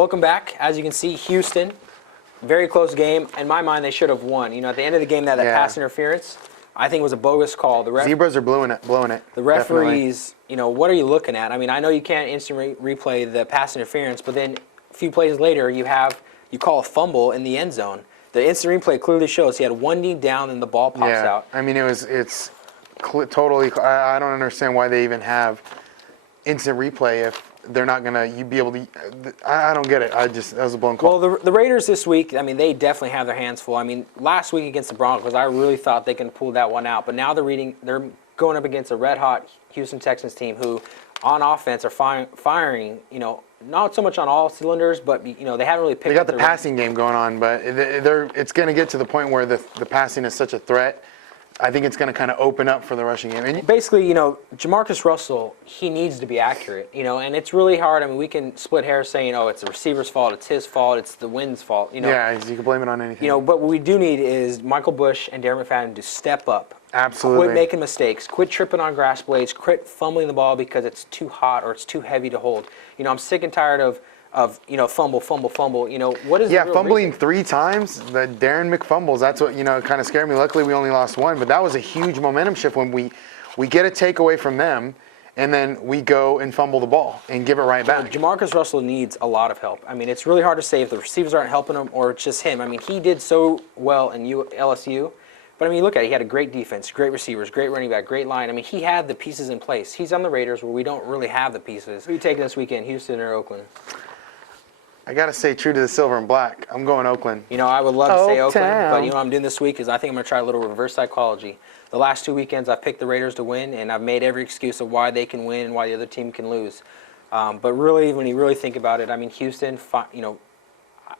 Welcome back. As you can see, Houston, very close game. In my mind, they should have won. You know, at the end of the game, that pass interference, I think was a bogus call. Zebras are blowing it. The referees, you know, what are you looking at? I mean, I know you can't instant replay the pass interference, but then a few plays later, you call a fumble in the end zone. The instant replay clearly shows he had one knee down and the ball pops out. I mean, it's totally. I don't understand why they even have instant replay if they're not gonna be able to. I don't get it. That was a blown call. Well, the Raiders this week, I mean, they definitely have their hands full. I mean, last week against the Broncos, I really thought they can pull that one out. But now they're going up against a red-hot Houston Texans team who, on offense, are firing. You know, not so much on all cylinders, but you know they haven't really picked. They got the passing game going on, but it's going to get to the point where the passing is such a threat. I think it's going to kind of open up for the rushing game. And basically, you know, Jamarcus Russell, he needs to be accurate, you know, and it's really hard. I mean, we can split hairs saying, oh, it's the receiver's fault, it's his fault, it's the wind's fault, you know. Yeah, you can blame it on anything. You know, but what we do need is Michael Bush and Darren McFadden to step up. Absolutely. Quit making mistakes. Quit tripping on grass blades. Quit fumbling the ball because it's too hot or it's too heavy to hold. You know, I'm sick and tired of you know, fumble. You know, what is the real fumbling reason? 3 times, the Darren McFumbles, that's what, you know, kind of scared me. Luckily, we only lost 1, but that was a huge momentum shift when we get a takeaway from them, and then we go and fumble the ball and give it right back. Jamarcus Russell needs a lot of help. I mean, it's really hard to say if the receivers aren't helping him or it's just him. I mean, he did so well in LSU, but I mean, look at it. He had a great defense, great receivers, great running back, great line. I mean, he had the pieces in place. He's on the Raiders where we don't really have the pieces. Who are you taking this weekend, Houston or Oakland? I got to say true to the silver and black. I'm going Oakland. You know, I would love to say Oakland, but you know what I'm doing this week is I think I'm going to try a little reverse psychology. The last 2 weekends I've picked the Raiders to win, and I've made every excuse of why they can win and why the other team can lose. But really, when you really think about it, I mean, Houston, you know,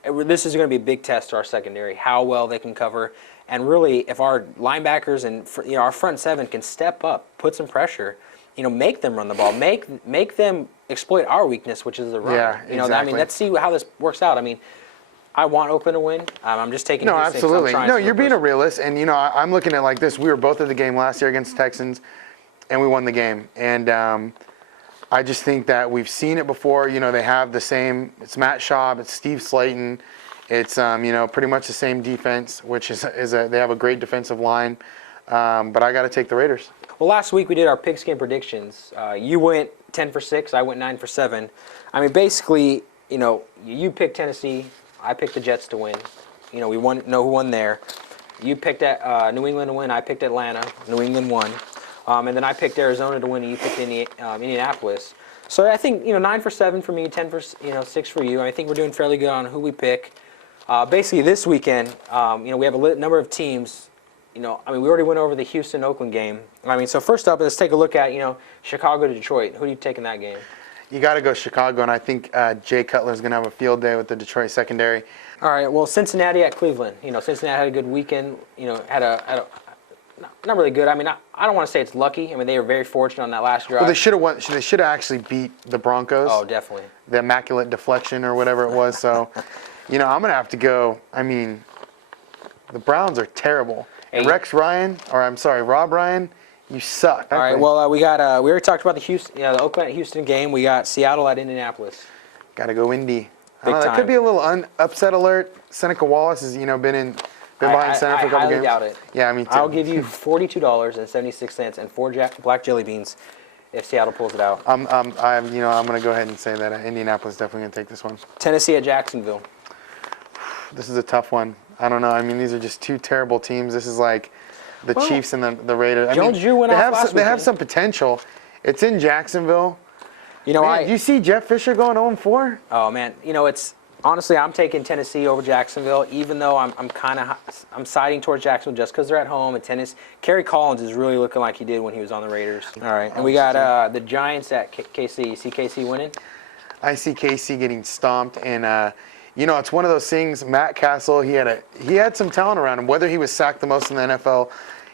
this is going to be a big test to our secondary, how well they can cover. And really, if our linebackers and you know, our front seven can step up, put some pressure, you know, make them run the ball, make them exploit our weakness, which is the run. Yeah, you know, exactly. I mean, let's see how this works out. I mean, I want Oakland to win. I'm just taking. No, Houston absolutely. No, you're being a realist, and you know, I'm looking at it like this. We were both at the game last year against the Texans, and we won the game. And I just think that we've seen it before. You know, they have the same. It's Matt Schaub, it's Steve Slayton, it's you know, pretty much the same defense, which they have a great defensive line. But I got to take the Raiders. Well, last week we did our pigskin predictions. You went 10 for 6. I went 9 for 7. I mean, basically, you know, you picked Tennessee. I picked the Jets to win. You know, we know who won there. You picked New England to win. I picked Atlanta. New England won. And then I picked Arizona to win, and you picked Indianapolis. So I think, you know, 9 for 7 for me, 10 for 6 for you. I think we're doing fairly good on who we pick. Basically, this weekend, you know, we have a number of teams. You know, I mean, we already went over the Houston-Oakland game. I mean, so first up, let's take a look at, you know, Chicago to Detroit. Who do you take in that game? You got to go Chicago, and I think Jay Cutler's going to have a field day with the Detroit secondary. All right, well, Cincinnati at Cleveland. You know, Cincinnati had a good weekend. You know, had a not really good. I mean, I don't want to say it's lucky. I mean, they were very fortunate on that last drive. Well, they should have won. They should have actually beat the Broncos. Oh, definitely. The immaculate deflection or whatever it was. So, you know, I'm going to have to go. I mean, the Browns are terrible. And Rob Ryan, you suck. All right, well, we already talked about the Oakland at Houston game. We got Seattle at Indianapolis. Got to go Indy. That could be a little upset alert. Seneca Wallace has, you know, been behind center for a couple games. I doubt it. Yeah, me too. I'll give you $42.76 and 4 black jelly beans if Seattle pulls it out. I'm going to go ahead and say that Indianapolis is definitely going to take this one. Tennessee at Jacksonville. This is a tough one. I don't know. I mean, these are just 2 terrible teams. This is like the Chiefs and the Raiders. They have some potential. It's in Jacksonville. You know, do you see Jeff Fisher going 0-4? Oh man, you know, it's honestly I'm taking Tennessee over Jacksonville, even though I'm siding towards Jacksonville just because they're at home. And Kerry Collins is really looking like he did when he was on the Raiders. All right, and we got the Giants at KC. You see KC winning? I see KC getting stomped and. You know, it's one of those things. Matt Castle, he had some talent around him. Whether he was sacked the most in the NFL,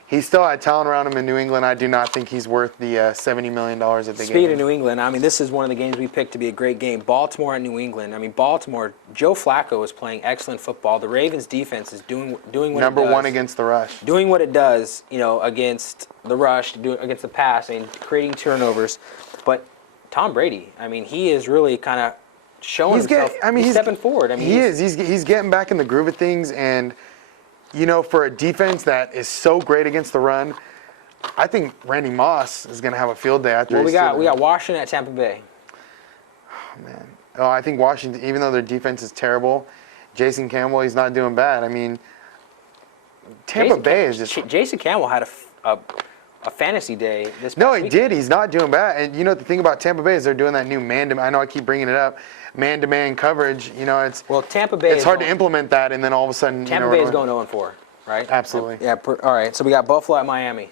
he still had talent around him in New England. I do not think he's worth the $70 million that they gave him. Speaking of New England, I mean, this is one of the games we picked to be a great game. Baltimore at New England. I mean, Baltimore, Joe Flacco is playing excellent football. The Ravens' defense is doing what it does. Number 1 against the rush. Doing what it does, you know, against the rush, against the pass, and creating turnovers. But Tom Brady, I mean, he is really kind of showing himself. He's stepping forward. I mean, he is. He's getting back in the groove of things, and for a defense that is so great against the run, I think Randy Moss is going to have a field day after. Well, we got Washington at Tampa Bay. Oh man. Oh, I think Washington, even though their defense is terrible, Jason Campbell, he's not doing bad. I mean, Tampa Bay is just. Jason Campbell had a fantasy day this past No, he weekend. did. He's not doing bad. And the thing about Tampa Bay is they're doing that new I know I keep bringing it up, man-to-man coverage. It's Tampa Bay. It's hard to implement that, and then all of a sudden, Tampa Bay is going 0-4, right? Absolutely. Yeah. All right. So we got Buffalo at Miami.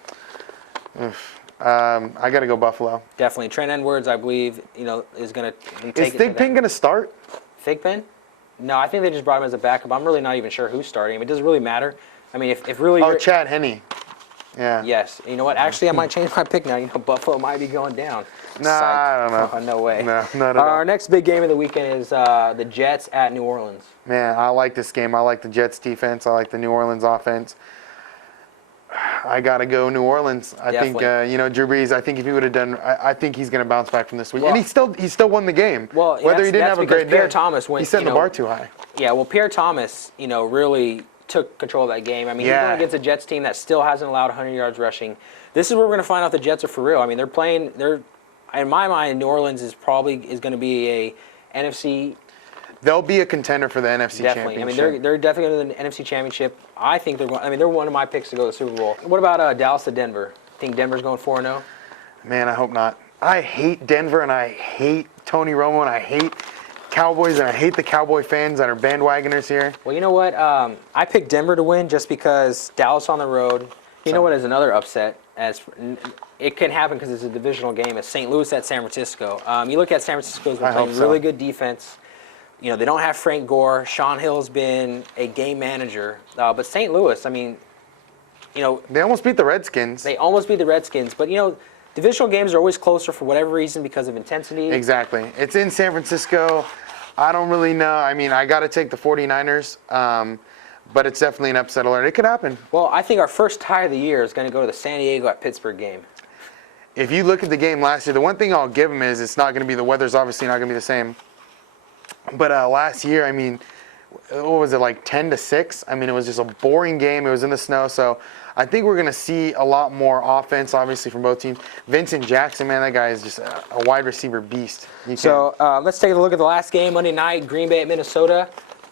I got to go Buffalo. Definitely. Trent Edwards, I believe, is going to take Is Thigpen going to start? Thigpen? No, I think they just brought him as a backup. I'm really not even sure who's starting. It doesn't really matter. I mean, if really. Oh, Chad Henne. Yeah. Yes. You know what? Actually, I might change my pick now. Buffalo might be going down. Nah, I don't know. Oh, no way. No, not at all. Our next big game of the weekend is the Jets at New Orleans. Man, I like this game. I like the Jets defense. I like the New Orleans offense. I got to go New Orleans. I think, Drew Brees, I think if he would have done, I think he's going to bounce back from this week. Well, and he still won the game. Well, whether he didn't have a great Pierre day, Thomas went, he set the bar too high. Yeah, well, Pierre Thomas, really took control of that game. I mean, he's going against a Jets team that still hasn't allowed 100 yards rushing. This is where we're going to find out the Jets are for real. I mean, in my mind, New Orleans is going to be a NFC. They'll be a contender for the NFC Definitely. Championship. I mean, they're definitely going to the NFC Championship. I think they're going. I mean, they're one of my picks to go to the Super Bowl. What about Dallas to Denver? Think Denver's going 4-0? Man, I hope not. I hate Denver, and I hate Tony Romo, and I hate Cowboys, and I hate the Cowboy fans that are bandwagoners here. Well, you know what? I picked Denver to win just because Dallas on the road. You know what is another upset? It can happen because it's a divisional game. It's St. Louis at San Francisco. You look at San Francisco's been playing really good defense. They don't have Frank Gore. Sean Hill's been a game manager. But St. Louis, I mean, they almost beat the Redskins. They almost beat the Redskins. But, divisional games are always closer for whatever reason because of intensity. Exactly. It's in San Francisco. I don't really know. I mean, I got to take the 49ers. But it's definitely an upset alert. It could happen. Well, I think our first tie of the year is going to go to the San Diego at Pittsburgh game. If you look at the game last year, the one thing I'll give them is it's not going to be, the weather's obviously not going to be the same. But last year, I mean, what was it, like 10-6? I mean, it was just a boring game. It was in the snow. So I think we're going to see a lot more offense, obviously, from both teams. Vincent Jackson, man, that guy is just a wide receiver beast. So let's take a look at the last game, Monday night, Green Bay at Minnesota.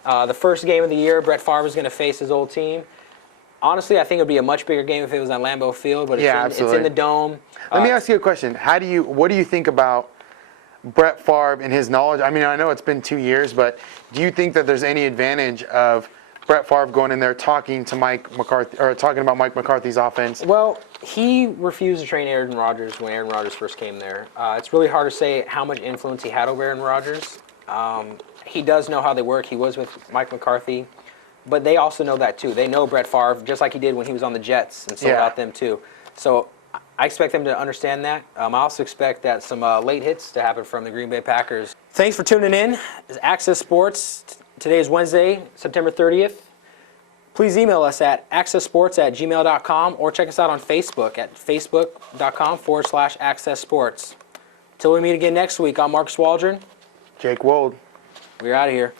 The first game of the year, Brett Favre is going to face his old team. Honestly, I think it would be a much bigger game if it was on Lambeau Field, but it's in the Dome. Let me ask you a question. What do you think about Brett Favre and his knowledge? I mean, I know it's been 2 years, but do you think that there's any advantage of Brett Favre going in there talking to Mike McCarthy or talking about Mike McCarthy's offense? Well, he refused to train Aaron Rodgers when Aaron Rodgers first came there. It's really hard to say how much influence he had over Aaron Rodgers. He does know how they work. He was with Mike McCarthy. But they also know that, too. They know Brett Favre, just like he did when he was on the Jets, and sold out them, too. So I expect them to understand that. I also expect that some late hits to happen from the Green Bay Packers. Thanks for tuning in. It's Access Sports. Today is Wednesday, September 30th. Please email us at accessports@gmail.com or check us out on Facebook at facebook.com/accessports. Till we meet again next week, I'm Marcus Waldron. Jake Wold. We're out of here.